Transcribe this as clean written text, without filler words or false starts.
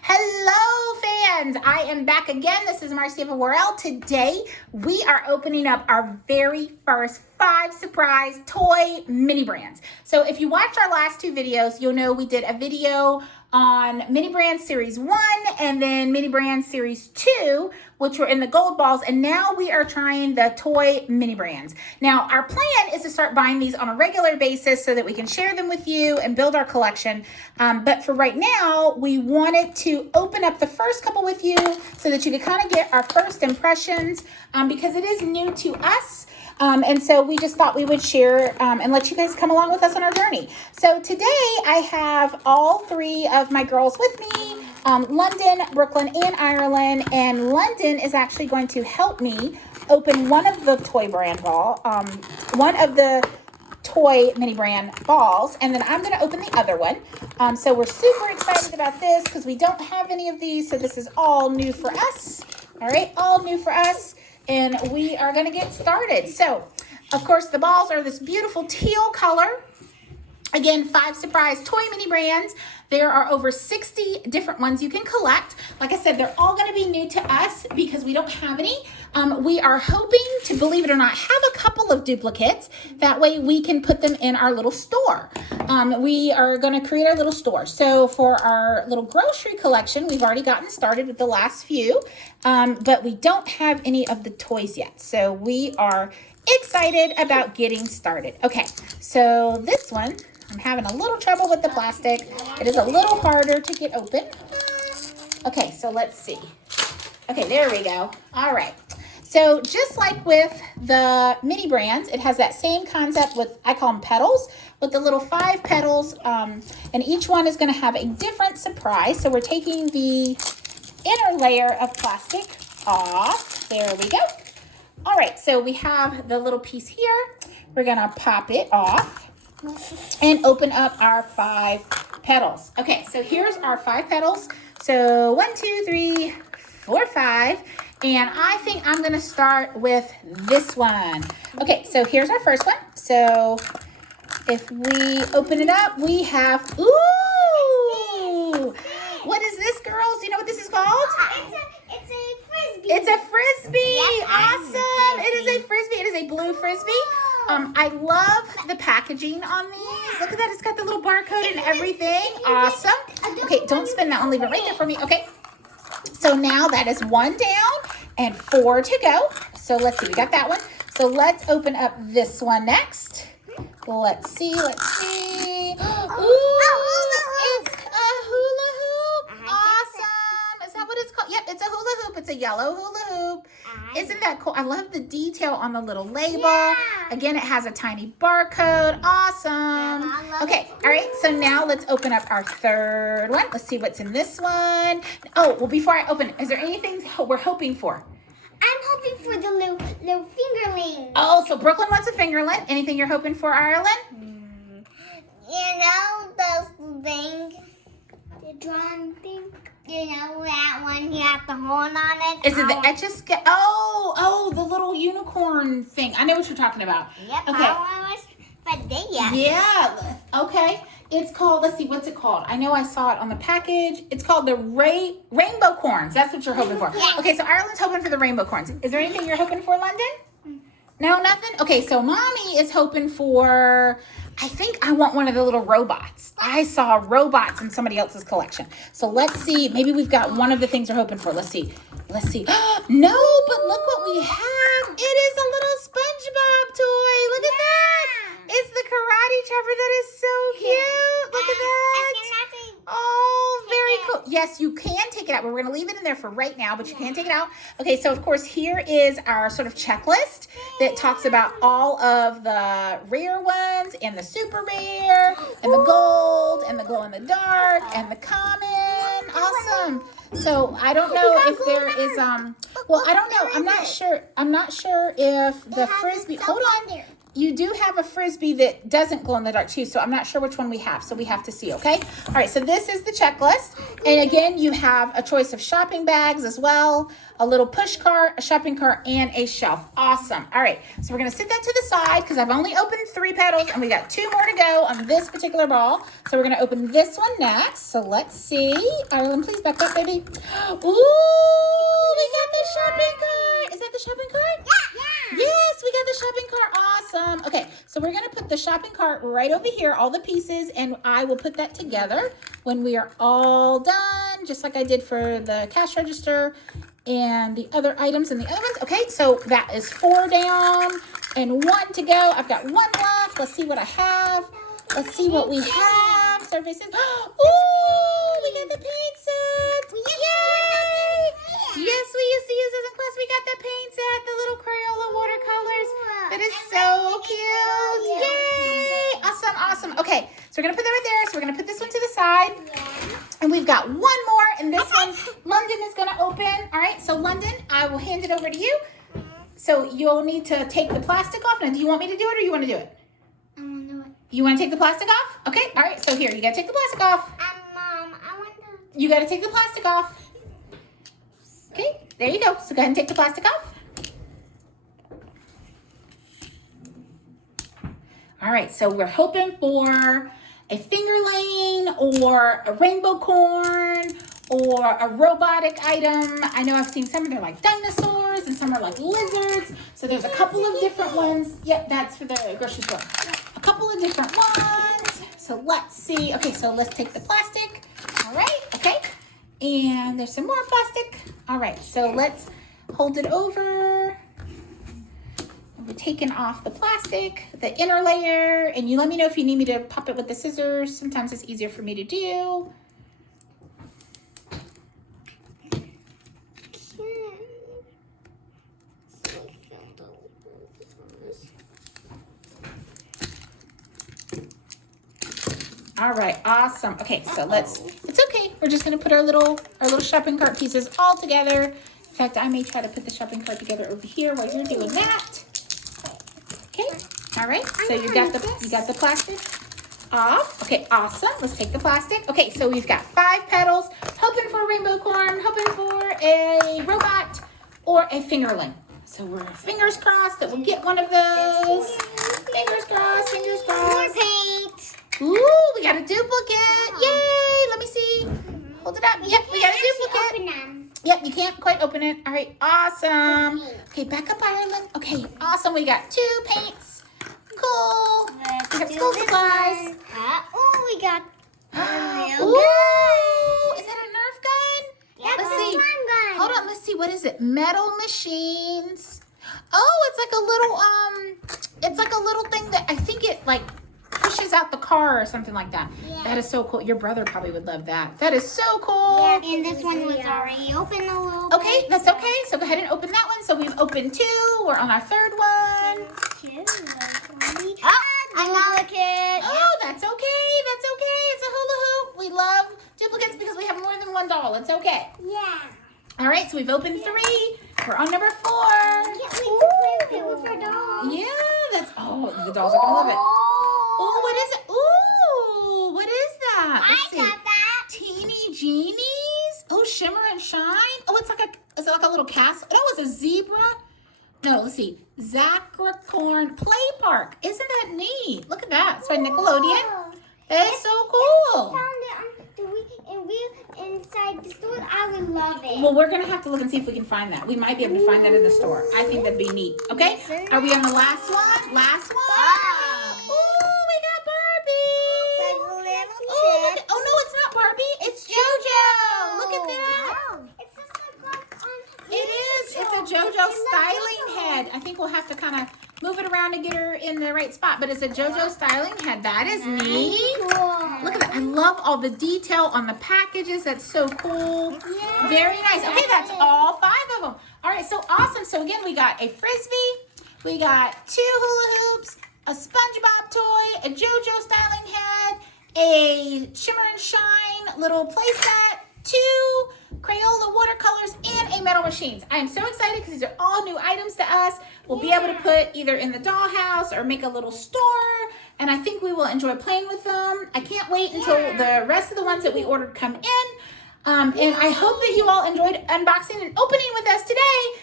Hello, fans. I am back again. This is Marcia Worrell. Today, we are opening up our very first 5 surprise toy mini brands. So if you watched our last 2 videos, you'll know we did a video on mini brands series 1 and then mini brands series 2, which were in the gold balls, and now we are trying the toy mini brands. Now our plan is to start buying these on a regular basis so that we can share them with you and build our collection, but for right now we wanted to open up the first couple with you so that you could kind of get our first impressions, because it is new to us. And so we just thought we would share and let you guys come along with us on our journey. So today I have all 3 of my girls with me, London, Brooklyn, and Ireland. And London is actually going to help me open one of the toy brand one of the toy mini brand balls, and then I'm going to open the other one. So we're super excited about this because we don't have any of these, so this is all new for us. All right, all new for us. And we are going to get started. So, of course, the balls are this beautiful teal color. Again, 5 surprise toy mini brands. There are over 60 different ones you can collect. Like I said, they're all going to be new to us because we don't have any. We are hoping to, believe it or not, have a couple of duplicates. That way we can put them in our little store. We are going to create our little store. So for our little grocery collection, we've already gotten started with the last few, but we don't have any of the toys yet. So we are excited about getting started. Okay, so this one, I'm having a little trouble with the plastic. It is a little harder to get open. Okay, so let's see. Okay, there we go. All right. So just like with the mini brands, it has that same concept with, I call them petals, with the little 5 petals, and each one is going to have a different surprise. So we're taking the inner layer of plastic off. There we go. All right, so we have the little piece here. We're going to pop it off and open up our 5 petals. Okay, so here's our 5 petals. So 1, 2, 3, 4, 5. And I think I'm going to start with this one. Okay, so here's our first one. So if we open it up, we have, ooh! What is this, girls? Do you know what this is called? It's a frisbee. It's a frisbee. Yes, awesome. It is a frisbee. It is a blue frisbee. I love the packaging on these. Look at that. It's got the little barcode and everything. Awesome. Okay, don't spin that one. Leave it right there for me. Okay. So now that is 1 down and 4 to go. So let's see. We got that one. So let's open up this one next. Let's see. Let's see. Ooh, it's a hula hoop. Awesome. Is that what it's called? Yep, it's a hula hoop. It's a yellow hula hoop. Isn't that cool? I love the detail on the little label. Yeah. Again, it has a tiny barcode. Awesome. Yeah, okay, all right. So now let's open up our third one. Let's see what's in this one. Oh, well, before I open it, is there anything we're hoping for? I'm hoping for the little fingerling. Oh, so Brooklyn wants a fingerling. Anything you're hoping for, Ireland? You know those things, the drawing thing. You know that one you have to hold on it? Is it the Etch-a-Sketch? Oh, the little unicorn thing. I know what you're talking about. Yep, okay. I was for there. Yeah, okay. It's called, let's see, what's it called? I know I saw it on the package. It's called the rainbow corns. That's what you're hoping for. Yeah. Okay, so Ireland's hoping for the rainbow corns. Is there anything you're hoping for, London? No, nothing? Okay, so Mommy is hoping for, I think I want one of the little robots. I saw robots in somebody else's collection. So let's see. Maybe we've got one of the things we're hoping for. Let's see. Let's see. No, but look what we have. It is a little SpongeBob toy. Look at that. It's the karate chopper. That is so cute. Look at that. Oh, very cool. Yes, you can take it out. We're going to leave it in there for right now, but you can take it out. Okay, so of course, here is our sort of checklist that talks about all of the rare ones and the super rare and the gold and the glow in the dark and the common. Awesome. So I don't know if there is, well, I don't know. I'm not sure if the frisbee, hold on. you do have a Frisbee that doesn't glow in the dark too, so I'm not sure which one we have, so we have to see, okay? All right, so this is the checklist. And again, you have a choice of shopping bags as well, a little push cart, a shopping cart, and a shelf. Awesome. All right, so we're gonna set that to the side because I've only opened 3 petals and we got 2 more to go on this particular ball. So we're gonna open this one next. So let's see. Ireland, please back up, baby. Ooh, we got the shopping cart. Is that the shopping cart? Yeah. Yes, we got the shopping cart. Awesome. Okay, so we're going to put the shopping cart right over here, all the pieces, and I will put that together when we are all done, just like I did for the cash register and the other items and the other ones. Okay, so that is 4 down and 1 to go. I've got 1 left. Let's see what I have. Let's see what we have. Surfaces. Ooh, we got the paint set. Yay! Yes, we used to use this in class. We got the paint set, the little Crayola watercolors. That is so cute. Yay! Awesome, awesome. Okay, so we're going to put that right there. So we're going to put this one to the side. And we've got 1 more, and this one, London is going to open. All right, so London, I will hand it over to you. So you'll need to take the plastic off. Now, do you want me to do it or you want to do it? I want to do it. You want to take the plastic off? Okay, all right, so here, you got to take the plastic off. Mom, I want to. You got to take the plastic off. Okay, there you go. So go ahead and take the plastic off. All right, so we're hoping for a fingerling or a rainbow corn or a robotic item. I know I've seen some of them like dinosaurs and some are like lizards. So there's a couple of different ones. Yep, that's for the grocery store. A couple of different ones. So let's see. Okay, so let's take the plastic. All right, okay. And there's some more plastic. All right, so let's hold it over. We're taking off the plastic, the inner layer, and you let me know if you need me to pop it with the scissors. Sometimes it's easier for me to do. All right, awesome. Okay, so it's okay. We're just gonna put our little shopping cart pieces all together. In fact, I may try to put the shopping cart together over here while you're doing that. Okay, all right, so you got the plastic off. Okay, awesome. Let's take the plastic. Okay, so we've got 5 petals, hoping for a rainbow corn, hoping for a robot or a fingerling. So we're fingers crossed that we'll get one of those. Fingers crossed, fingers crossed. More paint. Ooh, we got a duplicate. Yay, let me see. Hold it up. Yep, we got a duplicate. Open them. Yep, you can't quite open it. All right, awesome. Okay, back up, Ireland. Okay, awesome. We got 2 paints. Cool. We have school supplies. Oh, we got Ooh, is that a Nerf gun? Yeah, Let's see. Gun. Hold on, let's see. What is it? Metal machines. Oh, it's like a little thing that I think it like pushes out the car or something like that. Yeah. That is so cool. Your brother probably would love that. That is so cool. Yeah, and this one was already open a little bit. Okay, that's okay. So go ahead and open that one. So we've opened 2. We're on our 3rd one. Another kid. Oh, that's okay. That's okay. It's a hula hoop. We love duplicates because we have more than 1 doll. It's okay. Yeah. All right, so we've opened 3. We're on number 4. Yeah, that's, the dolls are going to love it. Oh, what is it? Ooh, what is that? Let's see. got that. Teeny Genies. Oh, Shimmer and Shine. Oh, is it like a little castle? Oh, it's a zebra. No, let's see. Zacricorn Play Park. Isn't that neat? Look at that. It's by Nickelodeon. That is so cool. Inside the store. I would love it. Well, we're going to have to look and see if we can find that. We might be able to find that in the store. I think that'd be neat. Okay? Are we on the last one? Last one? Ooh, we got Barbie. Oh, no, it's not Barbie. It's Jojo. Look at that. It's just like It is. It's a Jojo styling head. I think we'll have to kind of move it around to get her in the right spot. But it's a Jojo styling head. That is neat. cool. Look at that. I love all the detail on the packages. That's so cool. Yeah. Very nice. Okay, that's all 5 of them. All right, so awesome. So again, we got a Frisbee. We got 2 hula hoops, a SpongeBob toy, a JoJo styling head, a Shimmer and Shine little play set, 2 Crayola watercolors, and a metal machines. I am so excited because these are all new items to us. we'll be able to put either in the dollhouse or make a little store. And I think we will enjoy playing with them. I can't wait until the rest of the ones that we ordered come in. And I hope that you all enjoyed unboxing and opening with us today.